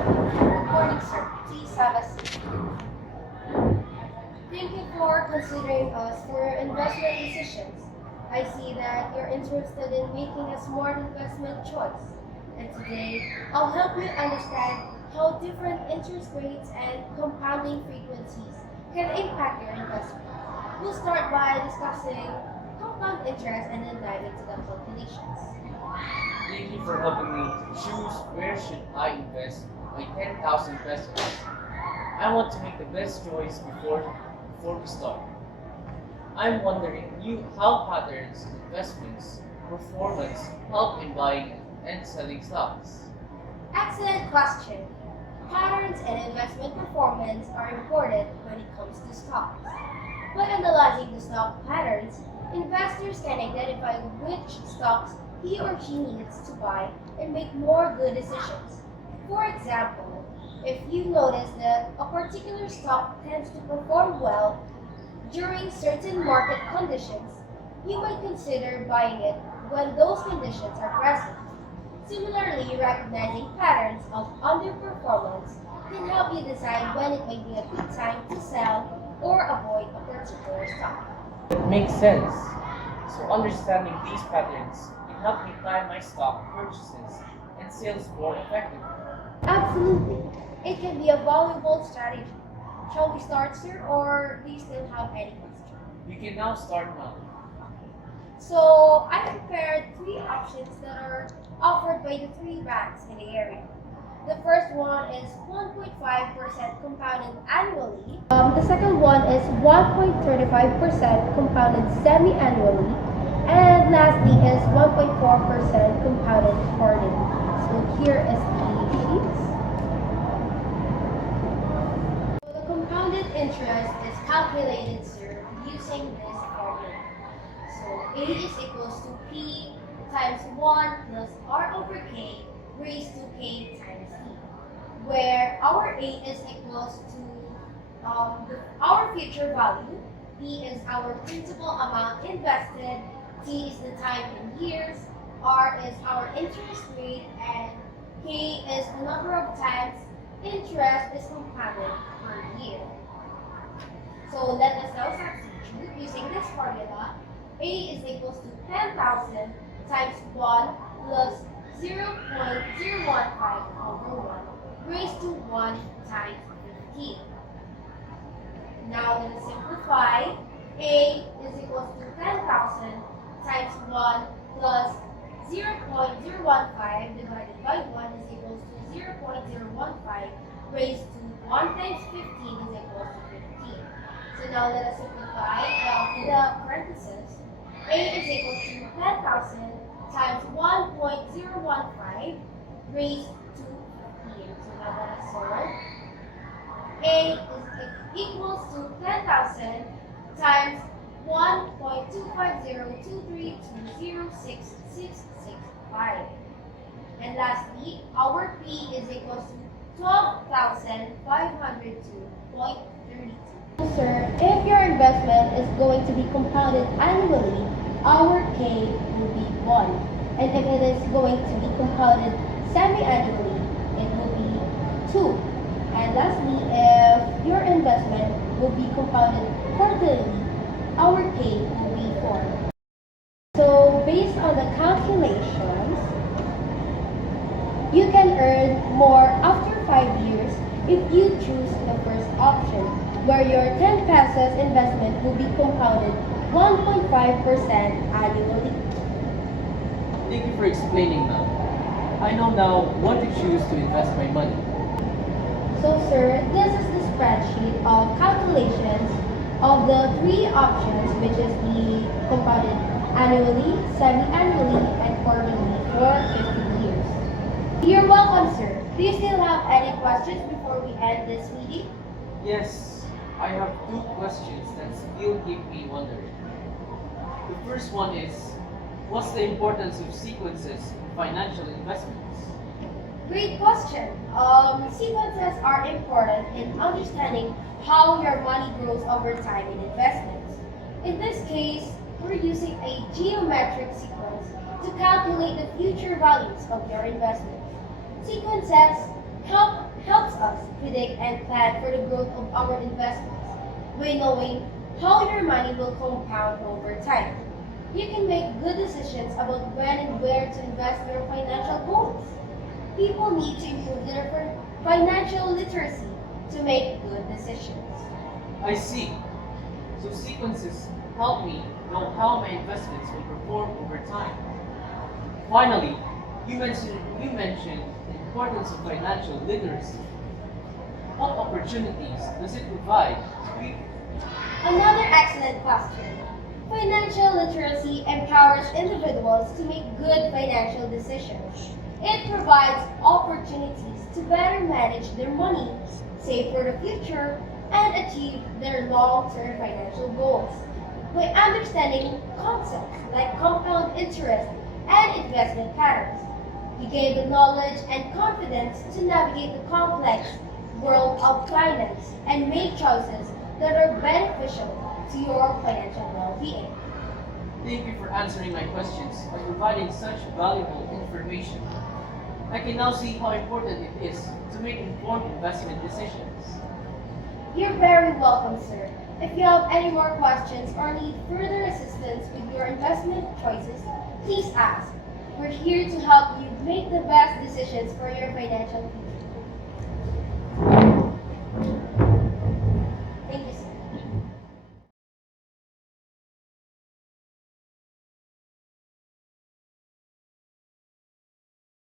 Good morning, sir. Please have a seat. Thank you for considering us for your investment decisions. I see that you're interested in making a smart investment choice. And today, I'll help you understand how different interest rates and compounding frequencies can impact your investment. We'll start by discussing compound interest and then dive into the calculations. Thank you for helping me choose where should I invest my 10,000 pesos. I want to make the best choice before we start. I'm wondering how patterns, investments, performance help in buying and selling stocks. Excellent question. Patterns and investment performance are important when it comes to stocks. By analyzing the stock patterns, investors can identify which stocks he or she needs to buy and make more good decisions. For example, if you notice that a particular stock tends to perform well during certain market conditions, you might consider buying it when those conditions are present. Similarly, recognizing patterns of underperformance can help you decide when it may be a good time to sell or avoid a particular stock. It makes sense. So understanding these patterns can help me time my stock purchases and sales more effectively. Absolutely. It can be a valuable strategy. Shall we start, sir, or do you still have any questions? You can now start now. So, I prepared three options that are offered by the three banks in the area. The first one is 1.5% compounded annually. The second one is 1.35% compounded semi-annually. And lastly is 1.4% compounded quarterly. So here is the sheets. So the compounded interest is calculated, sir, using this formula. So A is equals to P times 1 plus R over K raised to K times T, where our A is equals to our future value, P is our principal amount invested, T is the time in years, R is our interest rate, and K is the number of times interest is compounded per year. So let us now substitute using this formula. A is equals to 10,000 times 1 plus 0.015 over 1 raised to 1 times 15. Now let us simplify. A is equals to 10,000 times 1 plus 0.015 divided by 1 is equals to 0.015 raised to 1 times 15 is equals to 15. So now let us simplify in the parentheses. A is equals to 10,000 times 1.015 raised to 15. So now let us solve. A is equals to 10,000 times 1.25023206665. And lastly, our P is equals to 12,502.32. Sir, if your investment is going to be compounded annually, our K will be 1. And if it is going to be compounded semi-annually, it will be 2. And lastly, if your investment will be compounded quarterly, our K will be 4. So based on the calculations, you can earn more after 5 years if you choose the first option, where your 10 pesos investment will be compounded 1.5% annually. Thank you for explaining that. I know now what to choose to invest my money. So sir, this is the spreadsheet of calculations of the three options, which is the compounded annually, semi-annually, and quarterly for 50 years. You're welcome, sir. Do you still have any questions before we end this meeting? Yes, I have two questions that still keep me wondering. The first one is, what's the importance of sequences in financial investments? Great question. Sequences are important in understanding how your money grows over time in investments. In this case, we're using a geometric sequence to calculate the future values of your investment. Sequences help helps us predict and plan for the growth of our investments by knowing how your money will compound over time. You can make good decisions about when and where to invest your financial goals. People need to improve their financial literacy to make good decisions. I see. So sequences help me know how my investments will perform over time. Finally, you mentioned the importance of financial literacy. What opportunities does it provide to people? Another excellent question. Financial literacy empowers individuals to make good financial decisions. It provides opportunities to better manage their money, save for the future, and achieve their long-term financial goals. By understanding concepts like compound interest and investment patterns, you gain the knowledge and confidence to navigate the complex world of finance and make choices that are beneficial to your financial well-being. Thank you for answering my questions by providing such valuable information. I can now see how important it is to make informed investment decisions. You're very welcome, sir. If you have any more questions or need further assistance with your investment choices, please ask. We're here to help you make the best decisions for your financial future.